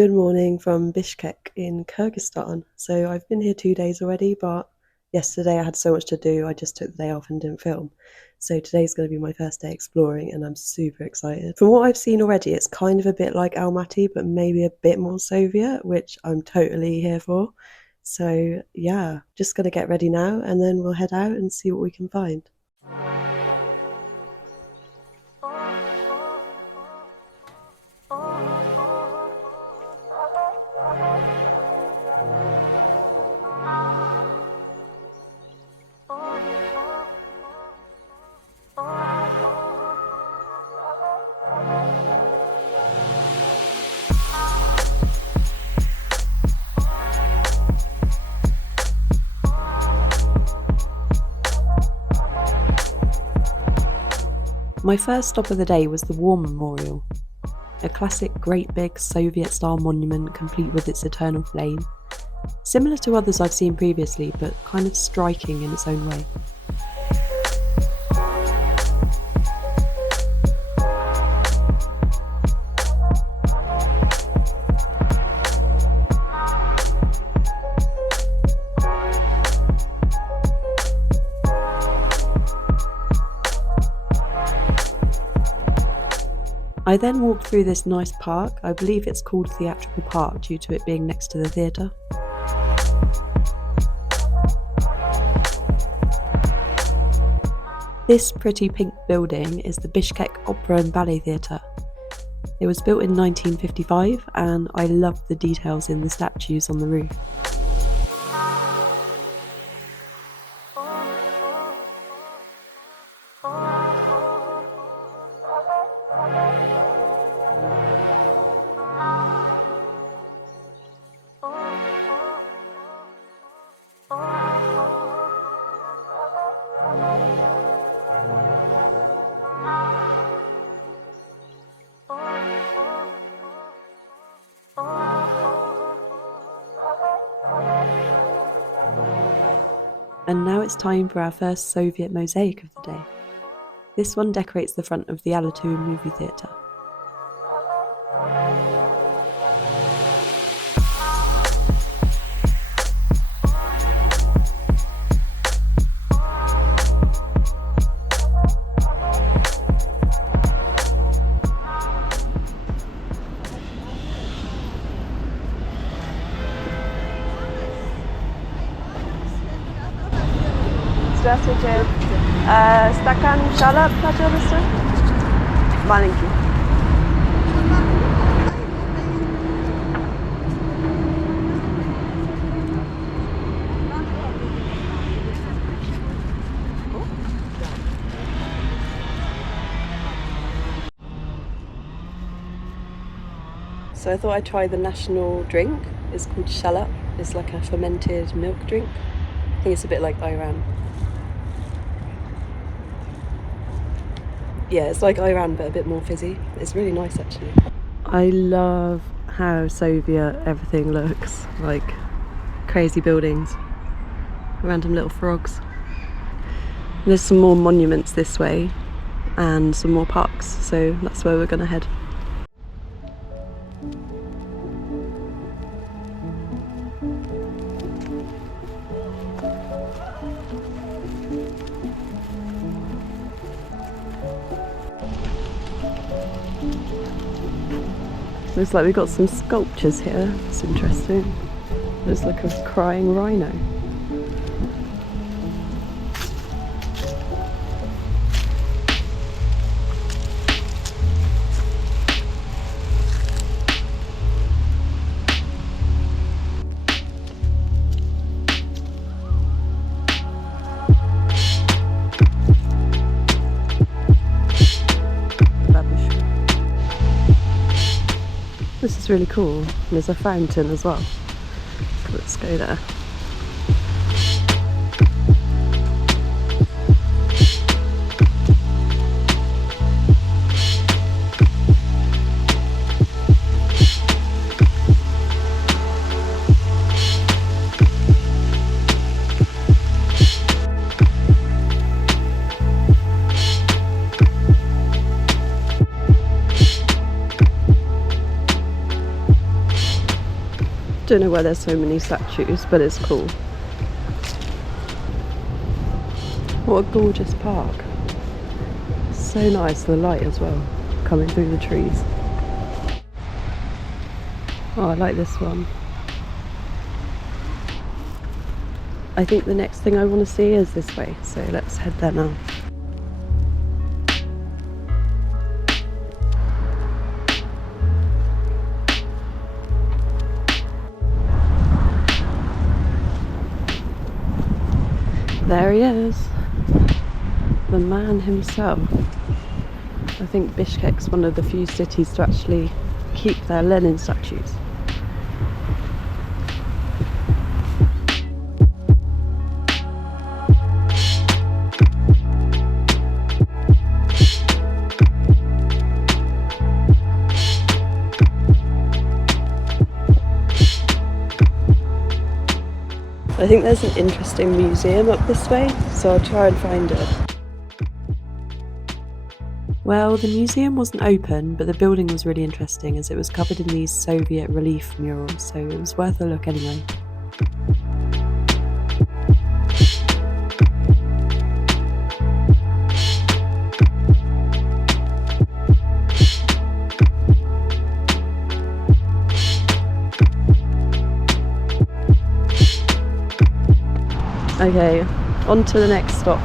Good morning from Bishkek in Kyrgyzstan. So I've been here 2 days already, but yesterday I had so much to do, I just took the day off and didn't film. So today's going to be my first day exploring and I'm super excited. From what I've seen already, it's kind of a bit like Almaty, but maybe a bit more Soviet, which I'm totally here for. So yeah, just going to get ready now and then we'll head out and see what we can find. My first stop of the day was the War Memorial, a classic great big Soviet-style monument complete with its eternal flame, similar to others I've seen previously but kind of striking in its own way. I then walked through this nice park. I believe it's called Theatrical Park due to it being next to the theatre. This pretty pink building is the Bishkek Opera and Ballet Theatre. It was built in 1955 and I love the details in the statues on the roof. And now it's time for our first Soviet mosaic of the day. This one decorates the front of the Alatu movie theatre. Здравствуйте. Стакан мишап, пожалуйста. Маленький. So I thought I'd try the national drink. It's called shalap. It's like a fermented milk drink. I think it's a bit like Iran. Yeah, it's like Iran but a bit more fizzy. It's really nice actually. I love how Soviet everything looks, like crazy buildings, random little frogs. There's some more monuments this way and some more parks, so that's where we're gonna head. Looks like we've got some sculptures here. It's interesting. Looks like a crying rhino. This is really cool. There's a fountain as well. Let's go there. Don't know why there's so many statues, but it's cool. What a gorgeous park. So nice, the light as well, coming through the trees. Oh, I like this one. I think the next thing I want to see is this way, so let's head there now. There he is, the man himself. I think Bishkek's one of the few cities to actually keep their Lenin statues. I think there's an interesting museum up this way, so I'll try and find it. Well, the museum wasn't open, but the building was really interesting as it was covered in these Soviet relief murals, so it was worth a look anyway. Okay, on to the next stop.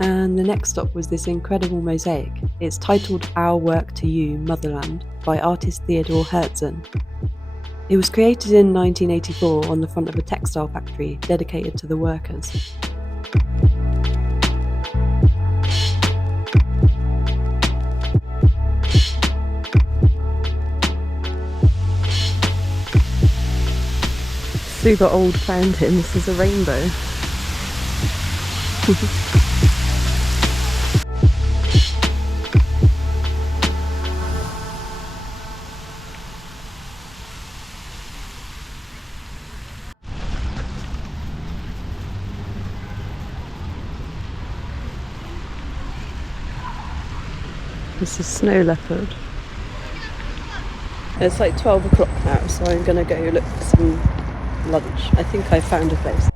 And the next stop was this incredible mosaic. It's titled Our Work to You, Motherland by artist Theodore Herzl. It was created in 1984 on the front of a textile factory dedicated to the workers. Super old fountain, this is a rainbow. This is snow leopard. It's like 12 o'clock now, so I'm gonna go look for some lunch. I think I found a place.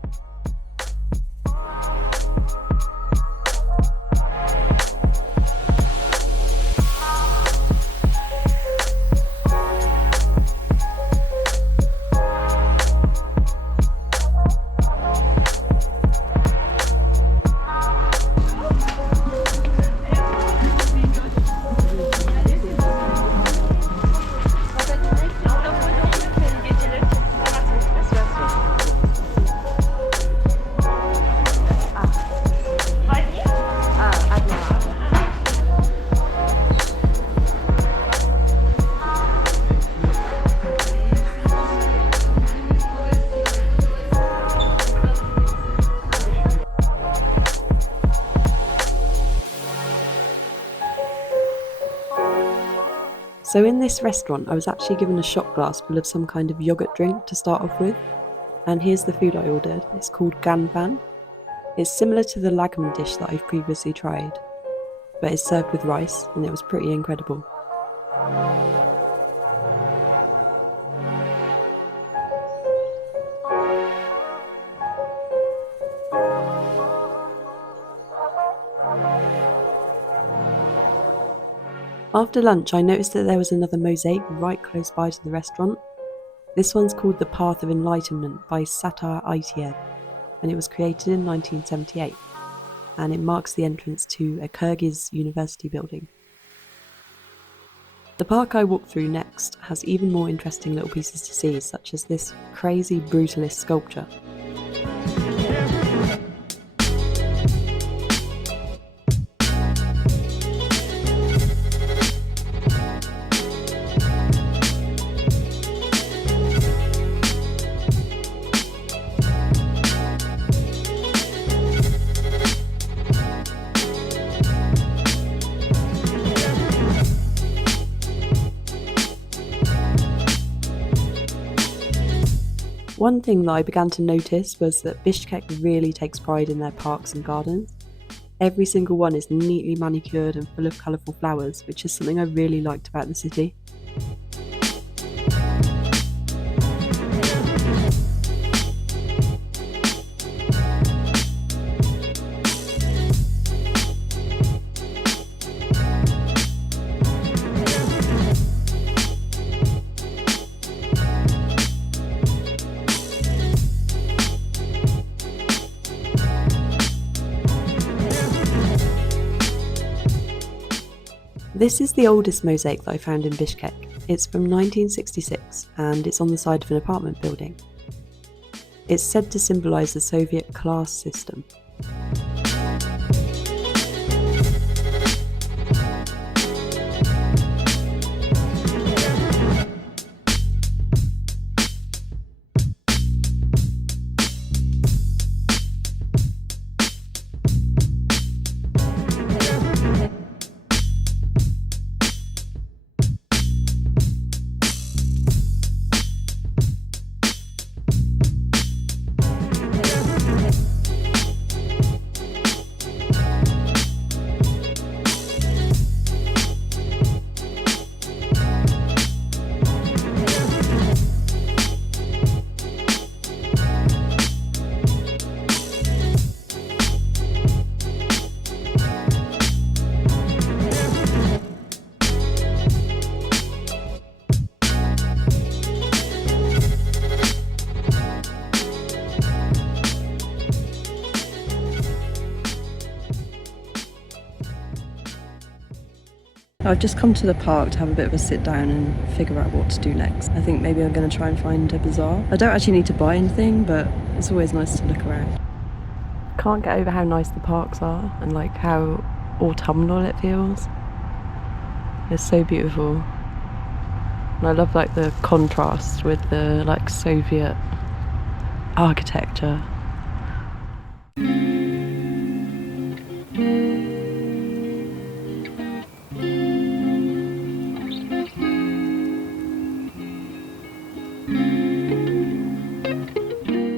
So in this restaurant, I was actually given a shot glass full of some kind of yogurt drink to start off with. And here's the food I ordered. It's called ganban. It's similar to the lagman dish that I've previously tried, but it's served with rice and it was pretty incredible. After lunch, I noticed that there was another mosaic right close by to the restaurant. This one's called The Path of Enlightenment by Sattar Aitiev, and it was created in 1978, and it marks the entrance to a Kyrgyz university building. The park I walked through next has even more interesting little pieces to see, such as this crazy brutalist sculpture. One thing that I began to notice was that Bishkek really takes pride in their parks and gardens. Every single one is neatly manicured and full of colourful flowers, which is something I really liked about the city. This is the oldest mosaic that I found in Bishkek. It's from 1966 and it's on the side of an apartment building. It's said to symbolise the Soviet class system. I've just come to the park to have a bit of a sit down and figure out what to do next. I think maybe I'm going to try and find a bazaar. I don't actually need to buy anything, but it's always nice to look around. Can't get over how nice the parks are and like how autumnal it feels. It's so beautiful. And I love like the contrast with the like Soviet architecture.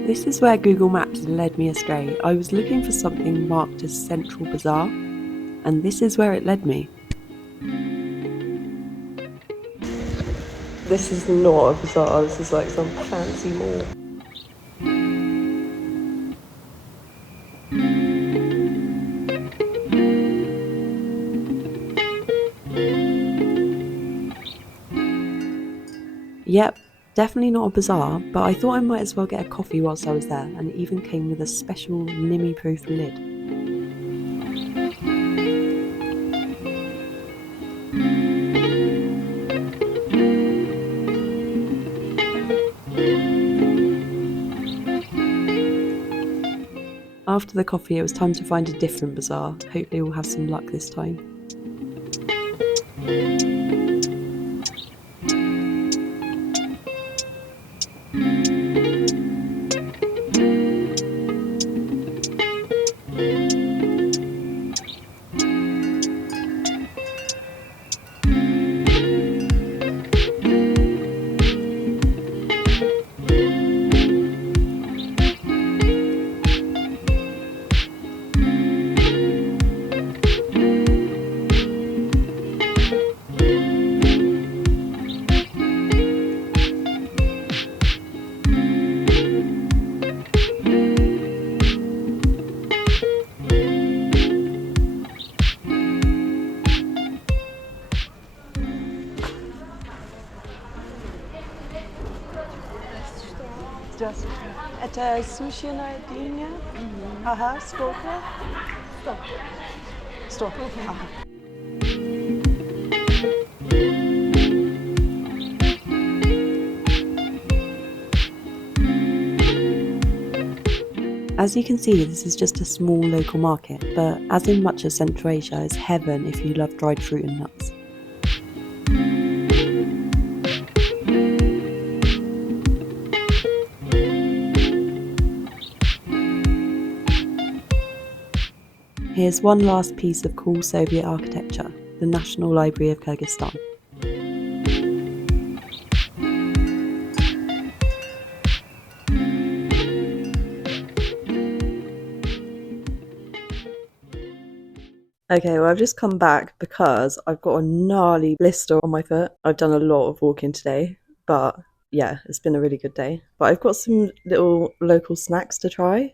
This is where Google Maps led me astray. I was looking for something marked as Central Bazaar, and this is where it led me. This is not a bazaar, this is like some fancy mall. Yep, definitely not a bazaar, but I thought I might as well get a coffee whilst I was there, and it even came with a special nimi proof lid. After the coffee, it was time to find a different bazaar. Hopefully we'll have some luck this time. Это сушеная диня. Ага, сколько? 100. Ага. As you can see, this is just a small local market, but as in much of Central Asia, it's heaven if you love dried fruit and nuts. Here's one last piece of cool Soviet architecture, the National Library of Kyrgyzstan. Okay, well, I've just come back because I've got a gnarly blister on my foot. I've done a lot of walking today, but yeah, it's been a really good day. But I've got some little local snacks to try.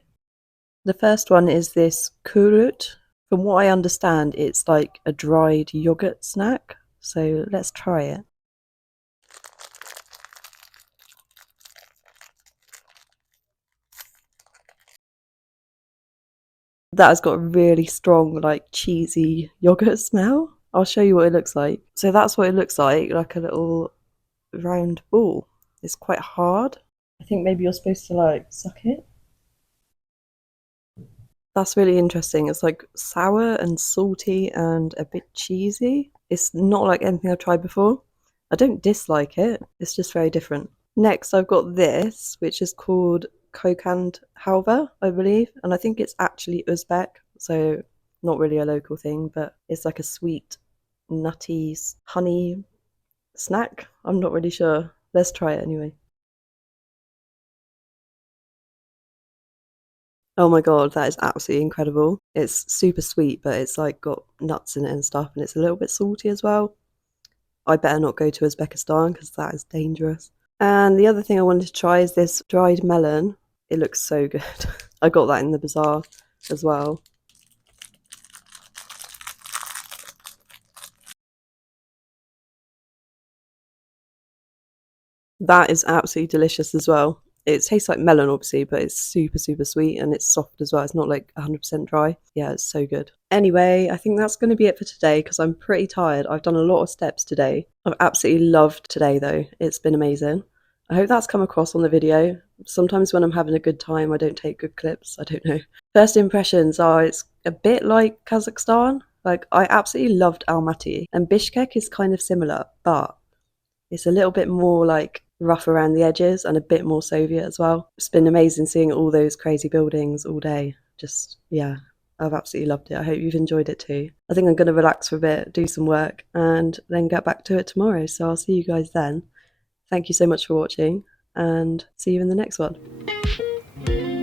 The first one is this kurut. From what I understand, it's like a dried yogurt snack. So let's try it. That has got a really strong, like cheesy yogurt smell. I'll show you what it looks like. So that's what it looks like a little round ball. It's quite hard. I think maybe you're supposed to like suck it. That's really interesting. It's like sour and salty and a bit cheesy. It's not like anything I've tried before. I don't dislike it, it's just very different. Next, I've got this, which is called Kokand halva, I believe, and I think it's actually Uzbek, so not really a local thing, but it's like a sweet, nutty honey snack. I'm not really sure. Let's try it anyway. Oh my god, that is absolutely incredible. It's super sweet, but it's like got nuts in it and stuff, and it's a little bit salty as well. I better not go to Uzbekistan because that is dangerous. And the other thing I wanted to try is this dried melon. It looks so good. I got that in the bazaar as well. That is absolutely delicious as well. It tastes like melon, obviously, but it's super, super sweet and it's soft as well. It's not like 100% dry. Yeah, it's so good. Anyway, I think that's going to be it for today because I'm pretty tired. I've done a lot of steps today. I've absolutely loved today, though. It's been amazing. I hope that's come across on the video. Sometimes when I'm having a good time, I don't take good clips. I don't know. First impressions are it's a bit like Kazakhstan. Like, I absolutely loved Almaty, and Bishkek is kind of similar, but it's a little bit more like rough around the edges and a bit more Soviet as well. It's been amazing seeing all those crazy buildings all day. Just, yeah, I've absolutely loved it. I hope you've enjoyed it too. I think I'm going to relax for a bit, do some work, and then get back to it tomorrow. So I'll see you guys then. Thank you so much for watching, and see you in the next one.